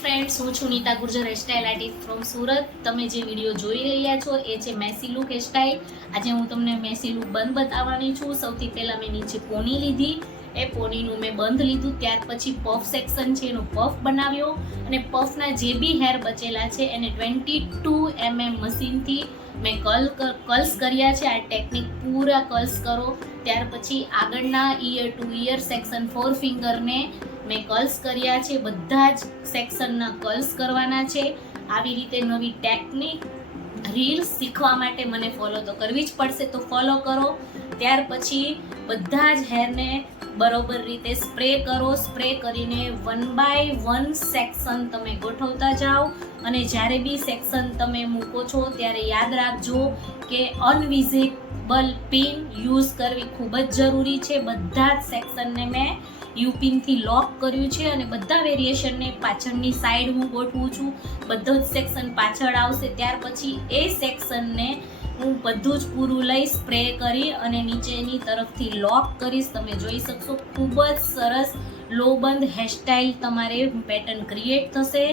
Friends, હું છું Nita Gurjar, hairstyle artist from Surat. તમે જે વિડીયો જોઈ રહ્યા છો એ છે મેસી લુક હેરસ્ટાઇલ. આજે હું તમને મેસી લુક બંધ બતાવવાની છું. સૌથી પહેલાં મેં નીચે પોની લીધી, એ પોનીનું મેં બંધ લીધું. ત્યાર પછી પફ સેક્શન છે એનો પફ બનાવ્યો અને પફના જે બી હેર બચેલા છે એને 22 mm મશીનથી મેં કર્લ્સ કર્યા છે. આ ટેકનિક પૂરા કર્લ્સ કરો. ત્યાર પછી આગળના ઇયર ટુ ઇયર સેક્શન 4 ફિંગરને મેં કર્લ્સ કર્યા છે. બધા જ સેક્શનના કર્લ્સ કરવાના છે. આવી રીતે નવી ટેકનિક રીલ્સ શીખવા માટે મને ફોલો તો કરવી જ પડશે, તો ફોલો કરો. ત્યાર પછી બધા જ હેરને બરોબર રીતે સ્પ્રે કરો. સ્પ્રે કરીને 1 by 1 સેક્શન તમે ગોઠવતા જાઓ. અને જ્યારે બી સેક્શન તમે મૂકો છો ત્યારે યાદ રાખજો કે અનવિઝિબલ પિન યુઝ કરવી ખૂબ જ જરૂરી છે. બધા જ સેક્શનને મેં યુપિનથી લોક કર્યું છે અને બધા વેરિએશનને પાછળની સાઈડ હું ગોઠવું છું. બધો જ સેક્શન પાછળ આવશે. ત્યાર પછી એ સેક્શનને હું બધું જ પૂરું લઈ સ્પ્રે કરી અને નીચેની તરફથી લોક કરીશ. તમે જોઈ શકશો ખૂબ જ સરસ લો બંધ હેરસ્ટાઇલ તમારે પેટર્ન ક્રિએટ થશે.